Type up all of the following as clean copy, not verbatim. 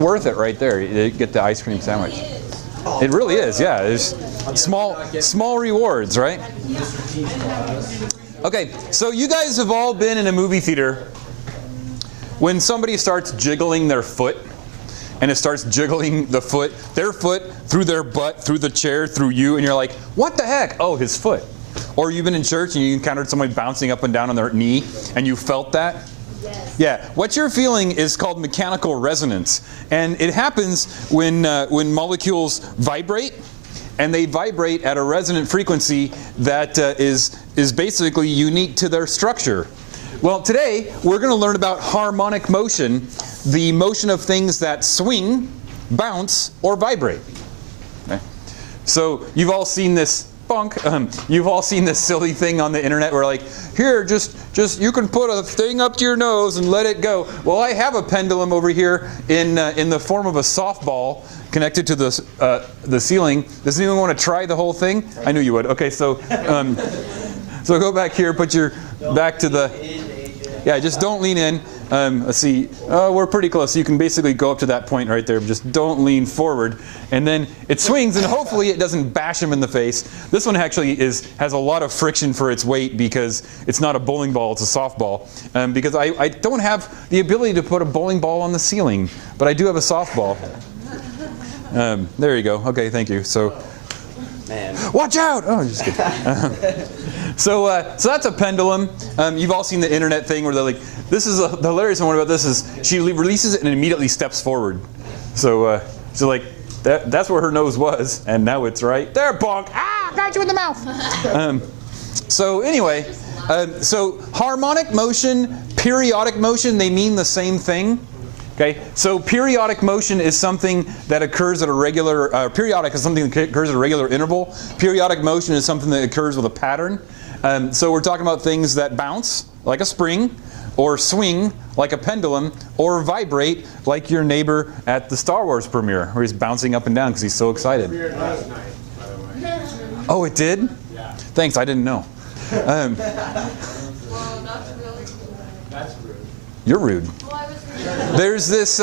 Worth it right there. You get the ice cream sandwich. It really is, yeah. There's small rewards, right? Okay, so you guys have all been in a movie theater when somebody starts jiggling their foot, and it starts jiggling their foot through their butt, through the chair, through you, and you're like, what the heck? Oh, his foot. Or you've been in church and you encountered somebody bouncing up and down on their knee, and you felt that? Yes. Yeah, what you're feeling is called mechanical resonance, and it happens when molecules vibrate, and they vibrate at a resonant frequency that is basically unique to their structure. Well, today we're going to learn about harmonic motion, the motion of things that swing, bounce, or vibrate. Okay. So you've all seen this you've all seen this silly thing on the internet where, like, here, just you can put a thing up to your nose and let it go. Well, I have a pendulum over here in the form of a softball connected to the ceiling. Does anyone want to try the whole thing? I knew you would. Okay, so so go back here, put your back to the. Yeah, just don't lean in. Let's see. We're pretty close. So you can basically go up to that point right there. Just don't lean forward. And then it swings, and hopefully it doesn't bash him in the face. This one actually has a lot of friction for its weight because it's not a bowling ball, it's a softball. Because I don't have the ability to put a bowling ball on the ceiling, but I do have a softball. There you go. Okay, thank you. So, man. Watch out! Oh, just kidding. So that's a pendulum. You've all seen the internet thing where they're like, the hilarious one about this is she releases it and immediately steps forward. So like, that's where her nose was, and now it's right there, bonk. Ah, got you in the mouth. So anyway, so harmonic motion, periodic motion, they mean the same thing. Okay, so periodic motion is something that occurs at a regular, periodic is something that occurs at a regular interval. Periodic motion is something that occurs with a pattern. So we're talking about things that bounce, like a spring, or swing, like a pendulum, or vibrate, like your neighbor at the Star Wars premiere, where he's bouncing up and down because he's so excited. Last night, by the way. Oh, it did? Yeah. Thanks, I didn't know. Well, not really. That's rude. You're rude. Well, I was rude. There's this...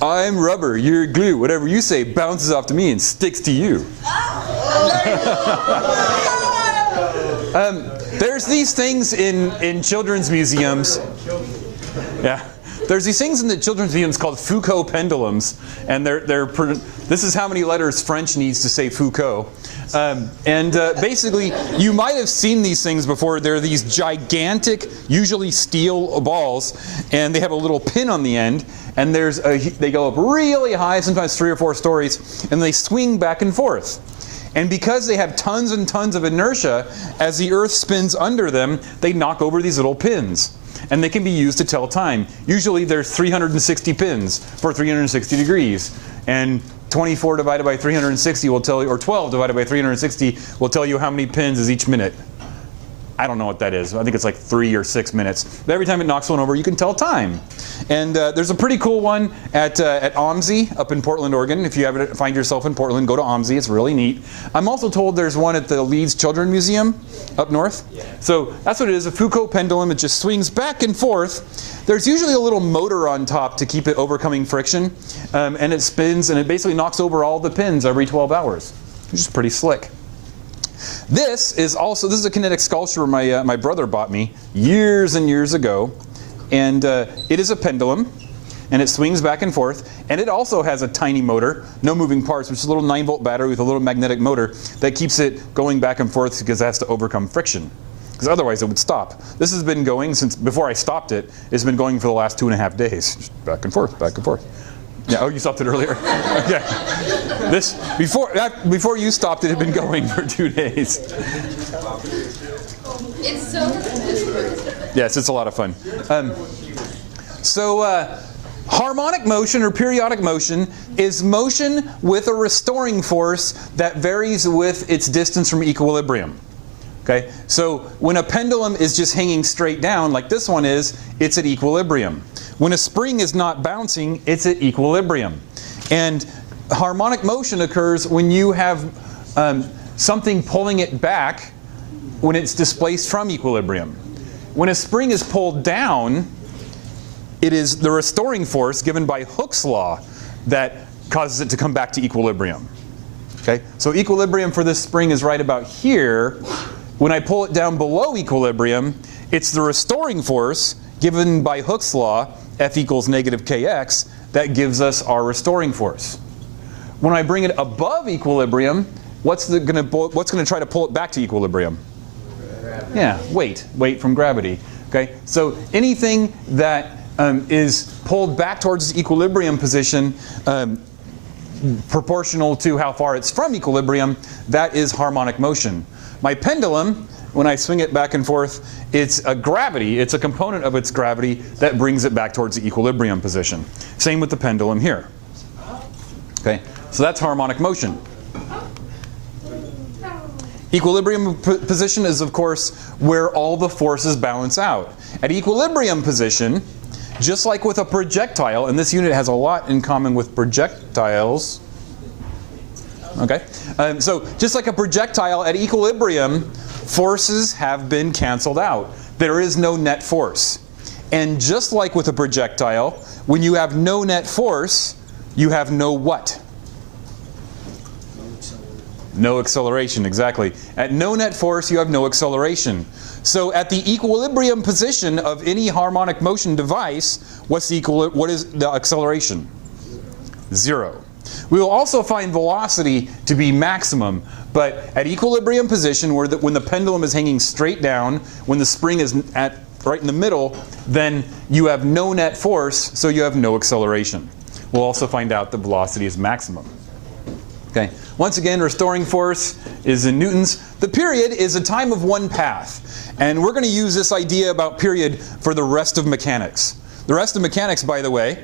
I'm rubber, you're glue. Whatever you say bounces off to me and sticks to you. There's these things in children's museums. Yeah. There's these things in the children's museums called Foucault pendulums, and this is how many letters French needs to say Foucault. Basically, you might have seen these things before. They're these gigantic, usually steel balls, and they have a little pin on the end, and they go up really high, sometimes 3 or 4 stories, and they swing back and forth. And because they have tons and tons of inertia, as the Earth spins under them, they knock over these little pins. And they can be used to tell time. Usually there's 360 pins for 360 degrees. And 24 divided by 360 will tell you, or 12 divided by 360 will tell you how many pins is each minute. I don't know what that is. I think it's like 3 or 6 minutes. But every time it knocks one over, you can tell time. And there's a pretty cool one at OMSI up in Portland, Oregon. If you ever find yourself in Portland, go to OMSI. It's really neat. I'm also told there's one at the Leeds Children's Museum up north. So that's what it is, a Foucault pendulum. It just swings back and forth. There's usually a little motor on top to keep it overcoming friction. And it spins, and it basically knocks over all the pins every 12 hours, which is pretty slick. This is a kinetic sculpture my brother bought me years and years ago, and it is a pendulum, and it swings back and forth, and it also has a tiny motor, no moving parts, which is a little 9-volt battery with a little magnetic motor that keeps it going back and forth because it has to overcome friction, because otherwise it would stop. This has been going since before I stopped it. It's been going for the last 2.5 days, just back and forth, back and forth. Yeah, oh, you stopped it earlier? Okay. Before you stopped it had been going for 2 days. It's so fun. Yes, it's a lot of fun. Harmonic motion or periodic motion is motion with a restoring force that varies with its distance from equilibrium. Okay? So when a pendulum is just hanging straight down, like this one is, it's at equilibrium. When a spring is not bouncing, it's at equilibrium. And harmonic motion occurs when you have something pulling it back when it's displaced from equilibrium. when a spring is pulled down, it is the restoring force given by Hooke's law that causes it to come back to equilibrium. Okay? So equilibrium for this spring is right about here. When I pull it down below equilibrium, it's the restoring force given by Hooke's law, F equals negative kx, that gives us our restoring force. When I bring it above equilibrium, what's going to try to pull it back to equilibrium? Yeah, weight from gravity. Okay, so anything that is pulled back towards the equilibrium position, proportional to how far it's from equilibrium, that is harmonic motion. My pendulum, when I swing it back and forth, it's a gravity, it's a component of its gravity that brings it back towards the equilibrium position. Same with the pendulum here. Okay, so that's harmonic motion. Equilibrium position is, of course, where all the forces balance out. At equilibrium position, just like with a projectile, and this unit has a lot in common with projectiles. Okay, so just like a projectile, at equilibrium, forces have been canceled out. There is no net force. And just like with a projectile, when you have no net force, you have no what? No acceleration, exactly. At no net force, you have no acceleration. So at the equilibrium position of any harmonic motion device, what is the acceleration? 0. We will also find velocity to be maximum, but at equilibrium position, when the pendulum is hanging straight down, when the spring is right in the middle, then you have no net force, so you have no acceleration. We'll also find out the velocity is maximum. Okay. Once again, restoring force is in newtons. The period is a time of one path. And we're going to use this idea about period for the rest of mechanics. The rest of mechanics, by the way,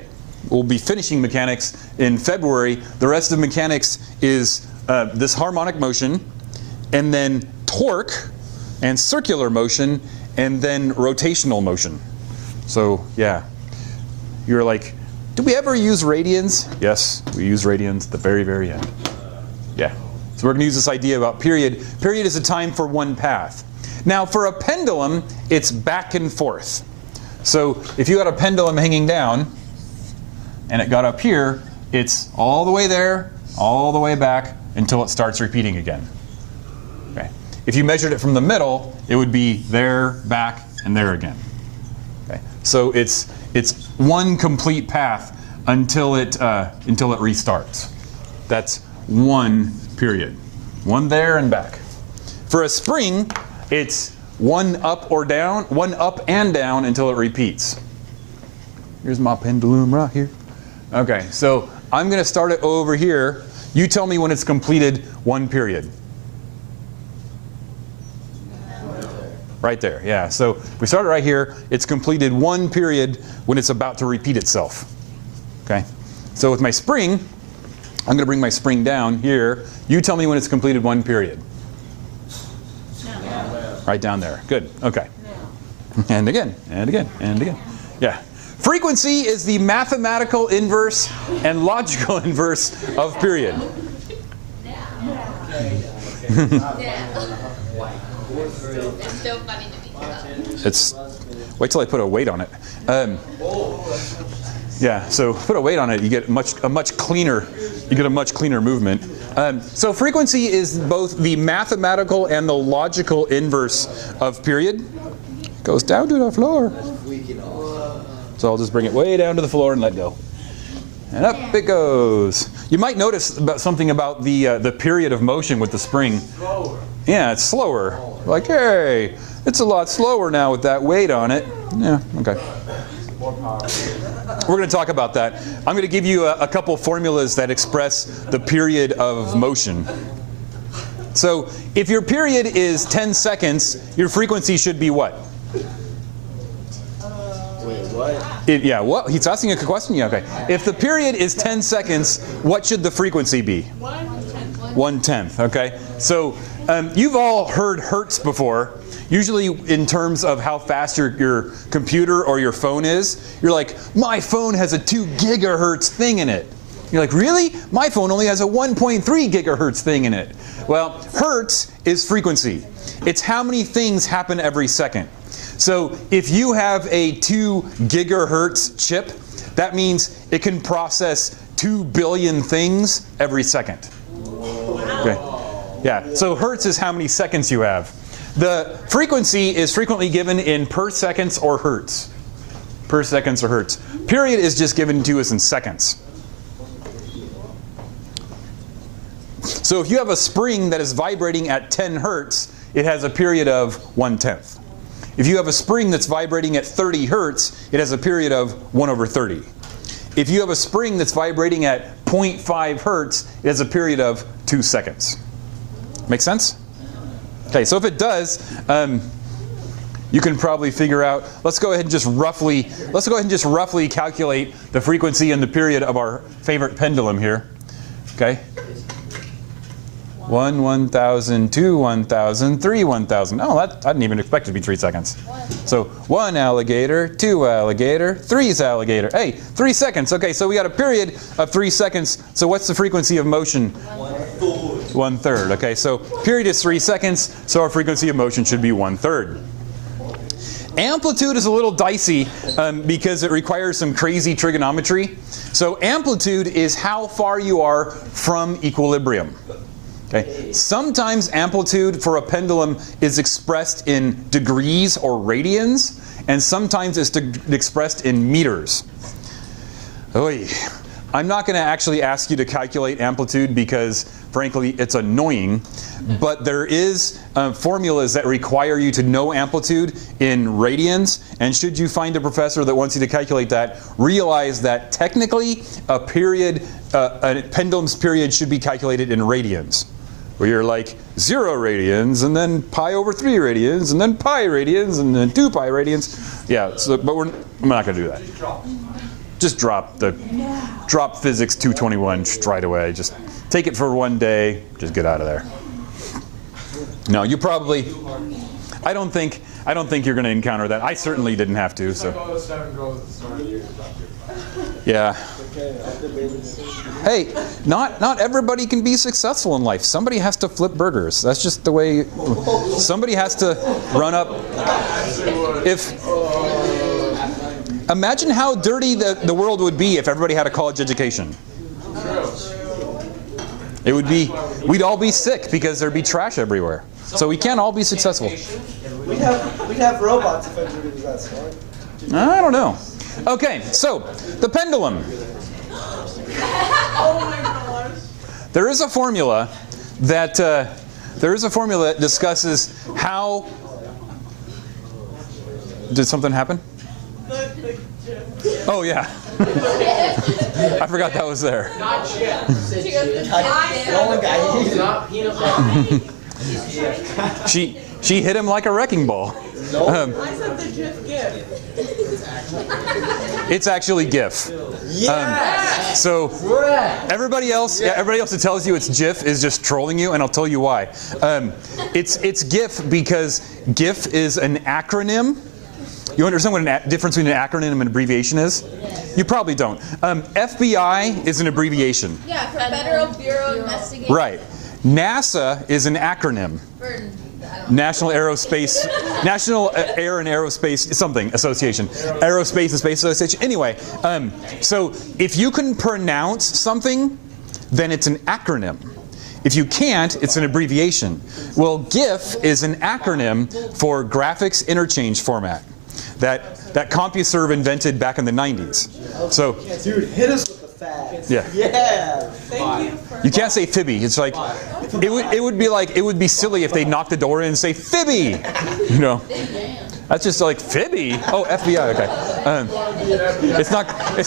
we'll be finishing mechanics in February. The rest of mechanics is this harmonic motion, and then torque, and circular motion, and then rotational motion. So, yeah. You're like, do we ever use radians? Yes, we use radians at the very, very end. Yeah. So we're going to use this idea about period. Period is a time for one path. Now, for a pendulum, it's back and forth. So if you had a pendulum hanging down, and it got up here, it's all the way there, all the way back, until it starts repeating again. Okay. If you measured it from the middle, it would be there, back, and there again. Okay. So it's one complete path until it restarts. That's one period. One there and back. For a spring, it's one up or down, one up and down until it repeats. Here's my pendulum right here. Okay, so I'm going to start it over here. You tell me when it's completed one period. Right there, yeah. So we started right here. It's completed one period when it's about to repeat itself. Okay, so with my spring, I'm going to bring my spring down here. You tell me when it's completed one period. Right down there. Good. Okay. And again, and again, and again. Yeah. Frequency is the mathematical inverse and logical inverse of period. It's so funny to me. Wait till I put a weight on it. Yeah, so put a weight on it, you get a much cleaner movement. So frequency is both the mathematical and the logical inverse of period. Goes down to the floor. So I'll just bring it way down to the floor and let go. And up it goes. You might notice something about the period of motion with the spring. Yeah, it's slower. Like, hey, it's a lot slower now with that weight on it. Yeah, okay. We're going to talk about that. I'm going to give you a couple formulas that express the period of motion. So if your period is 10 seconds, your frequency should be what? Wait, what? Yeah, what? He's asking a question? Yeah, okay. If the period is 10 seconds, what should the frequency be? 1/10, okay? So you've all heard hertz before. Usually in terms of how fast your computer or your phone is. You're like, my phone has a 2 gigahertz thing in it. You're like, really? My phone only has a 1.3 gigahertz thing in it. Well, hertz is frequency. It's how many things happen every second. So if you have a 2 gigahertz chip, that means it can process 2 billion things every second. Okay. Yeah, so hertz is how many seconds you have. The frequency is frequently given in per seconds or hertz. Per seconds or hertz. Period is just given to us in seconds. So if you have a spring that is vibrating at 10 hertz, it has a period of 1/10. If you have a spring that's vibrating at 30 hertz, it has a period of 1/30. If you have a spring that's vibrating at 0.5 hertz, it has a period of 2 seconds. Make sense? Okay, so if it does, you can probably figure out. Let's go ahead and just roughly calculate the frequency and the period of our favorite pendulum here. Okay. 1, 1,000, 2, 1,000, 3, 1,000. Oh, I didn't even expect it to be 3 seconds. So 1 alligator, 2 alligator, 3's alligator. Hey, 3 seconds. Okay, so we got a period of 3 seconds. So what's the frequency of motion? 1/3. Okay, so period is 3 seconds, so our frequency of motion should be 1/3. Amplitude is a little dicey because it requires some crazy trigonometry. So amplitude is how far you are from equilibrium. Okay. Sometimes amplitude for a pendulum is expressed in degrees or radians, and sometimes it's expressed in meters. Oy. I'm not going to actually ask you to calculate amplitude because, frankly, it's annoying. But there is formulas that require you to know amplitude in radians. And should you find a professor that wants you to calculate that, realize that technically a pendulum's period should be calculated in radians. Where you're like 0 radians, and then pi over 3 radians, and then pi radians, and then 2 pi radians. Yeah, so, but I'm not going to do that. Just drop physics 221 right away. Just take it for one day. Just get out of there. No, you probably. I don't think you're going to encounter that. I certainly didn't have to. So. Yeah. Hey, not everybody can be successful in life. Somebody has to flip burgers. That's just the way. Somebody has to run up. Imagine how dirty the world would be if everybody had a college education. It would be. We'd all be sick because there'd be trash everywhere. So we can't all be successful. We'd have robots if everybody was that smart. I don't know. Okay, so the pendulum. Oh my gosh. There is a formula that discusses how. Did something happen? Oh yeah. I forgot that was there. Not yet. Not peanut butter. She hit him like a wrecking ball. I said the GIF. It's actually GIF. So everybody else that tells you it's GIF is just trolling you, and I'll tell you why. It's GIF because GIF is an acronym. You understand what the difference between an acronym and an abbreviation is? You probably don't. FBI is an abbreviation. Yeah, for Federal Bureau of Investigation. Right. NASA is an acronym. National Air and Aerospace something association. Aerospace and Space Association. Anyway, so if you can pronounce something, then it's an acronym. If you can't, it's an abbreviation. Well, GIF is an acronym for Graphics Interchange Format that CompuServe invented back in the 90s. So, dude, hit us with the facts. Yeah. Yeah. Thank you for You can't say Fibby. It's like it would be silly if they knocked the door in and say Fibby. You know, that's just like Fibby. Oh, FBI. Okay. It's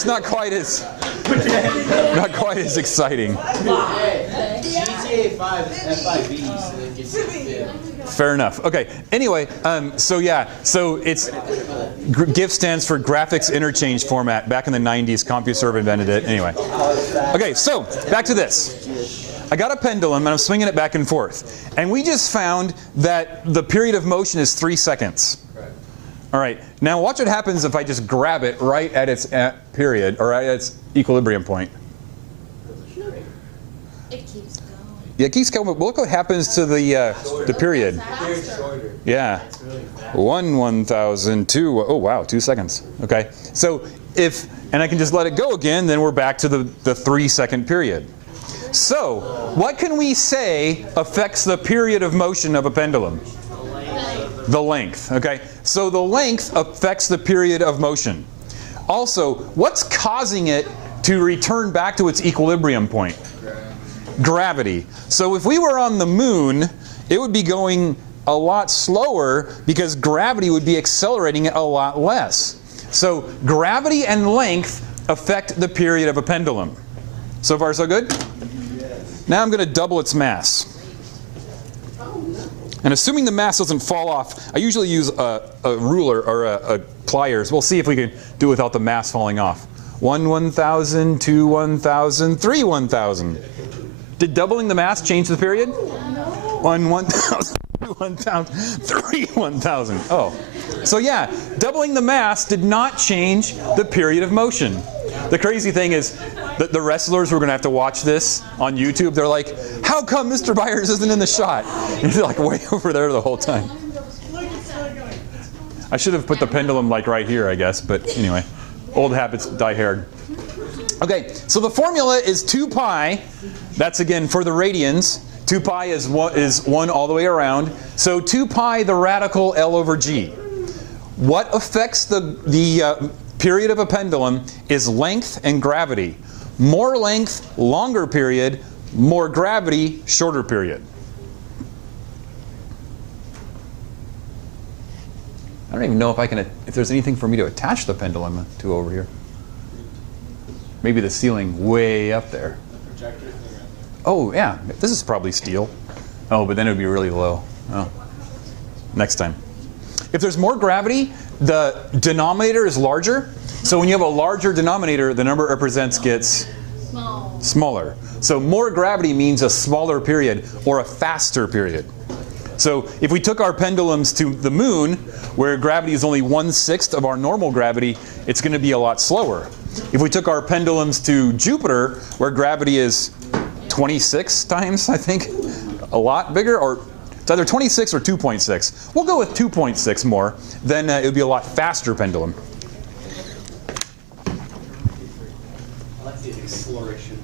not quite as exciting. GTA 5 is FIV, so they get Fair enough. Okay. Anyway, so it's GIF stands for Graphics Interchange Format. Back in the 90s, CompuServe invented it. Anyway. Okay. So back to this. I got a pendulum and I'm swinging it back and forth, and we just found that the period of motion is 3 seconds. All right. Now watch what happens if I just grab it right at its period or at its equilibrium point. It keeps going. Yeah, it keeps going. But look what happens to the period. shorter. Yeah. 1/1000, 2, oh wow, 2 seconds. Okay. So if, and I can just let it go again, then we're back to the 3-second period. So what can we say affects the period of motion of a pendulum? The length. Okay. So the length affects the period of motion. Also, what's causing it to return back to its equilibrium point? Gravity. So if we were on the moon, it would be going a lot slower because gravity would be accelerating it a lot less. So gravity and length affect the period of a pendulum. So far so good? Now I'm going to double its mass. And assuming the mass doesn't fall off, I usually use a ruler or a pliers. We'll see if we can do it without the mass falling off. 1/1000, 2/1000, 3/1000. Did doubling the mass change the period? 1/1000, 2/1000, 3/1000. Oh. So yeah, doubling the mass did not change the period of motion. The crazy thing is that the wrestlers who are going to have to watch this on YouTube, they're like, how come Mr. Byers isn't in the shot? And he's like way over there the whole time. I should have put the pendulum like right here, I guess, but anyway, old habits die hard. Okay, so the formula is 2 pi. That's again for the radians. 2 pi is 1 all the way around. So 2 pi the radical L over G. What affects the period of a pendulum is length and gravity. More length, longer period. More gravity, shorter period. I don't even know if there's anything for me to attach the pendulum to over here. Maybe the ceiling way up there. Oh yeah, this is probably steel. Oh, but then it would be really low. Oh. Next time. If there's more gravity, the denominator is larger. So when you have a larger denominator, the number it represents gets smaller. So more gravity means a smaller period or a faster period. So if we took our pendulums to the moon, where gravity is only 1/6 of our normal gravity, it's going to be a lot slower. If we took our pendulums to Jupiter, where gravity is 26 times, I think, a lot bigger, or it's either 26 or 2.6. We'll go with 2.6 more, then it would be a lot faster pendulum. I like the acceleration.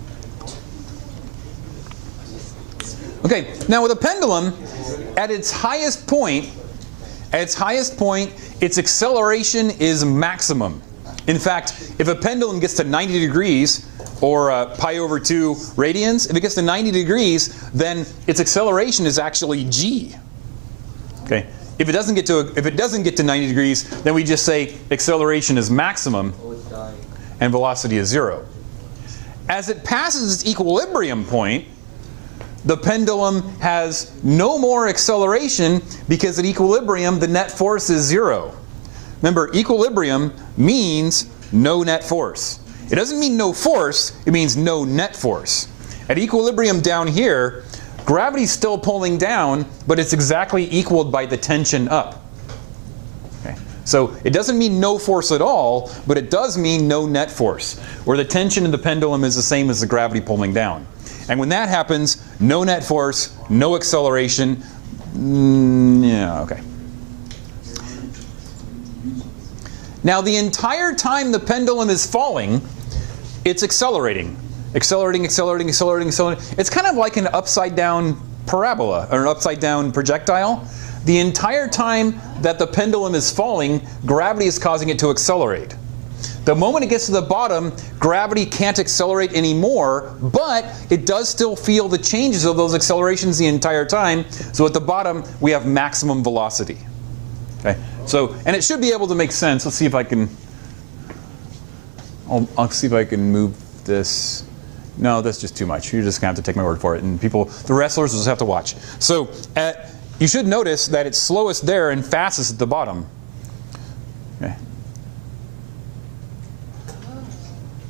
Okay, now with a pendulum, at its highest point, its acceleration is maximum. In fact, if a pendulum gets to 90 degrees, or pi over 2 radians, if it gets to 90 degrees, then its acceleration is actually g. Okay, if it doesn't get to 90 degrees, then we just say acceleration is maximum, and velocity is 0. As it passes its equilibrium point, the pendulum has no more acceleration because at equilibrium the net force is 0. Remember, equilibrium means no net force. It doesn't mean no force, it means no net force. At equilibrium down here, gravity's still pulling down, but it's exactly equaled by the tension up. Okay. So it doesn't mean no force at all, but it does mean no net force, where the tension in the pendulum is the same as the gravity pulling down. And when that happens, no net force, no acceleration. Yeah, okay. Now the entire time the pendulum is falling, it's accelerating. Accelerating, accelerating, accelerating, accelerating. It's kind of like an upside down parabola, or an upside down projectile. The entire time that the pendulum is falling, gravity is causing it to accelerate. The moment it gets to the bottom, gravity can't accelerate anymore, but it does still feel the changes of those accelerations the entire time. So at the bottom, we have maximum velocity. Okay. So, and it should be able to make sense. Let's see if I can. I'll see if I can move this. No, that's just too much. You're just gonna have to take my word for it, and people, the wrestlers, will just have to watch. So, you should notice that it's slowest there and fastest at the bottom. Okay.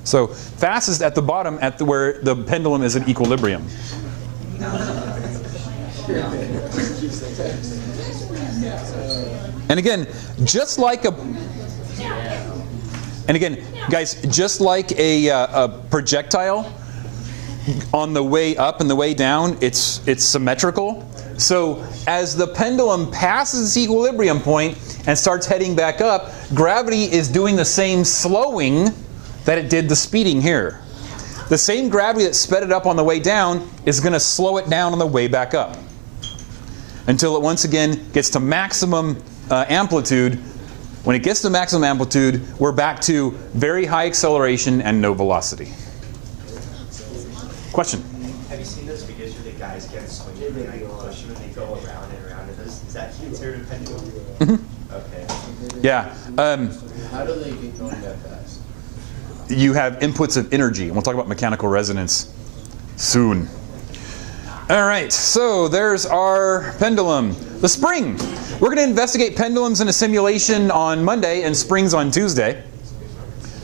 So fastest at the bottom, where the pendulum is at equilibrium. And again, just like a projectile, on the way up and the way down, it's symmetrical. So as the pendulum passes its equilibrium point and starts heading back up, gravity is doing the same slowing that it did the speeding here. The same gravity that sped it up on the way down is going to slow it down on the way back up until it once again gets to maximum amplitude. When it gets to maximum amplitude, we're back to very high acceleration and no velocity. Question? Have you seen those videos where the guys get swinging and they push them and they go around and around? Is that considered a pendulum? Mm-hmm. Okay. Yeah. How do they get going that fast? You have inputs of energy. We'll talk about mechanical resonance soon. All right, so there's our pendulum. The spring. We're going to investigate pendulums in a simulation on Monday and springs on Tuesday.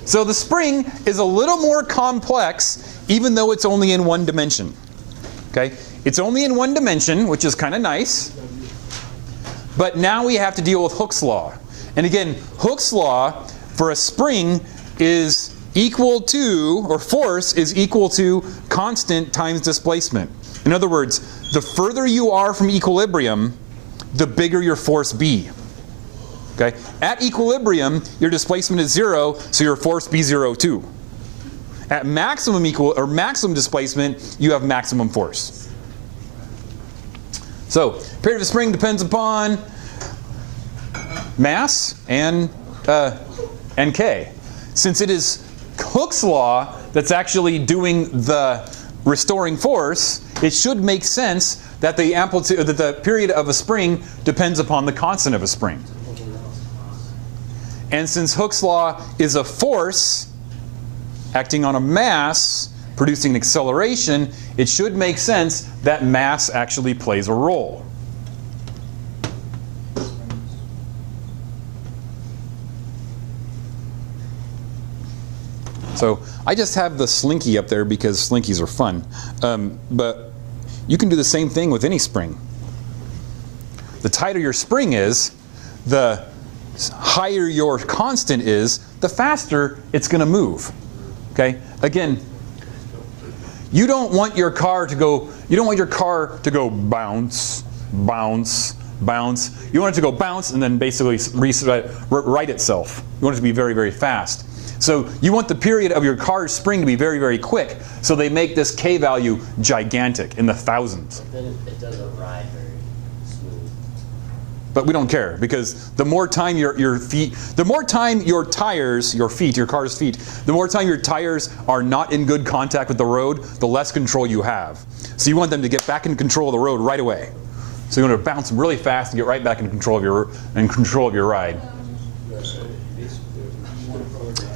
So the spring is a little more complex, even though it's only in one dimension. Okay? It's only in one dimension, which is kind of nice. But now we have to deal with Hooke's law. And again, Hooke's law for a spring is equal to, or force is equal to, constant times displacement. In other words, the further you are from equilibrium, the bigger your force be. Okay? At equilibrium, your displacement is 0, so your force be 0 too. At maximum maximum displacement, you have maximum force. So, period of spring depends upon mass and K. Since it is Hooke's law that's actually doing the restoring force, it should make sense that the amplitude, that the period of a spring depends upon the constant of a spring. And since Hooke's law is a force acting on a mass producing an acceleration, it should make sense that mass actually plays a role. So I just have the slinky up there because slinkies are fun. But you can do the same thing with any spring. The tighter your spring is, the higher your constant is, the faster it's going to move. Okay? Again, you don't want your car to go bounce, bounce, bounce. You want it to go bounce and then basically right itself. You want it to be very, very fast. So you want the period of your car's spring to be very, very quick. So they make this K value gigantic, in the thousands. But then it doesn't ride very smooth. But we don't care, because the more time your tires, your car's feet, the more time your tires are not in good contact with the road, the less control you have. So you want them to get back in control of the road right away. So you want to bounce them really fast and get right back in control of your ride.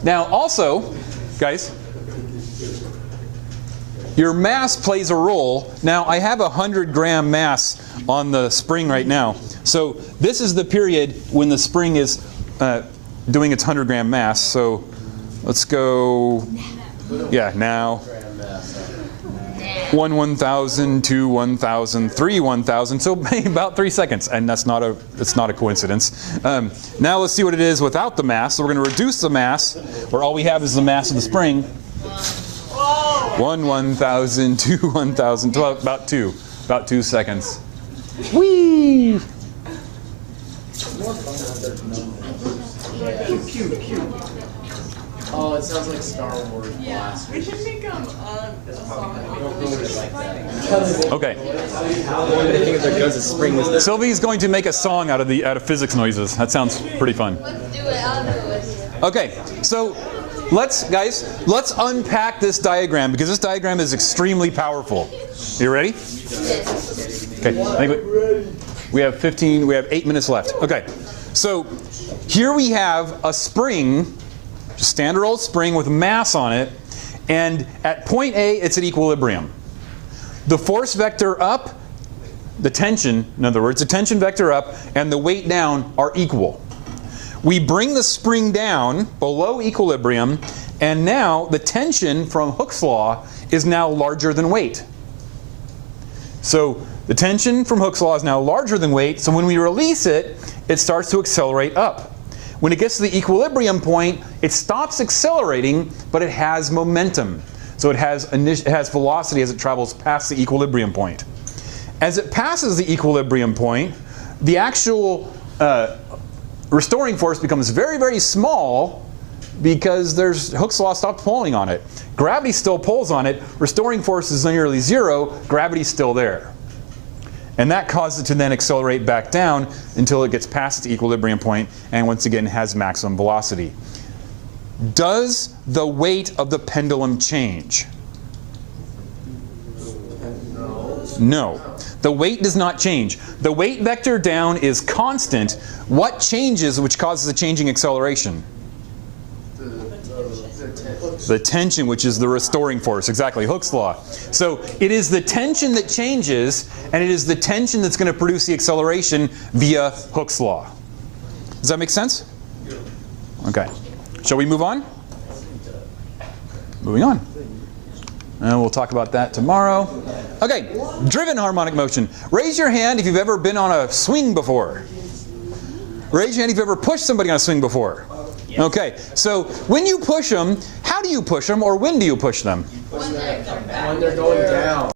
Now also, guys, your mass plays a role. Now I have a 100-gram mass on the spring right now. So this is the period when the spring is doing its 100-gram mass. So let's go, yeah, now. 1 1,000, 2 1,000, 3 1,000. So about 3 seconds, and it's not a coincidence. Now let's see what it is without the mass. So we're going to reduce the mass, where all we have is the mass of the spring. 1 1,000, 2 1,000, about 2 seconds. Whee! Oh, it sounds like Star Wars blast. We should make a song. Okay. Sylvie's going to make a song out of physics noises. That sounds pretty fun. Let's do it. I'll do it. Okay, so let's unpack this diagram, because this diagram is extremely powerful. You ready? Yes. Okay. I think we have 8 minutes left. Okay. So here we have a spring, standard old spring with mass on it, and at point A it's at equilibrium. The force vector up, the tension, in other words, the tension vector up and the weight down are equal. We bring the spring down below equilibrium, and now the tension from Hooke's law is now larger than weight. So the tension from Hooke's law is now larger than weight, so when we release it, it starts to accelerate up. When it gets to the equilibrium point, it stops accelerating, but it has momentum. So it has velocity as it travels past the equilibrium point. As it passes the equilibrium point, the actual restoring force becomes very, very small because Hooke's law stopped pulling on it. Gravity still pulls on it. Restoring force is nearly zero. Gravity's still there. And that causes it to then accelerate back down until it gets past its equilibrium point and once again has maximum velocity. Does the weight of the pendulum change? No. The weight does not change. The weight vector down is constant. What changes which causes a changing acceleration? The tension, which is the restoring force. Exactly, Hooke's law. So it is the tension that changes, and it is the tension that's going to produce the acceleration via Hooke's law. Does that make sense? Okay. Shall we move on? Moving on. And we'll talk about that tomorrow. Okay, driven harmonic motion. Raise your hand if you've ever been on a swing before. Raise your hand if you've ever pushed somebody on a swing before. Okay, so when you push them, how do you push them or when do you push them? When they're When they're going down.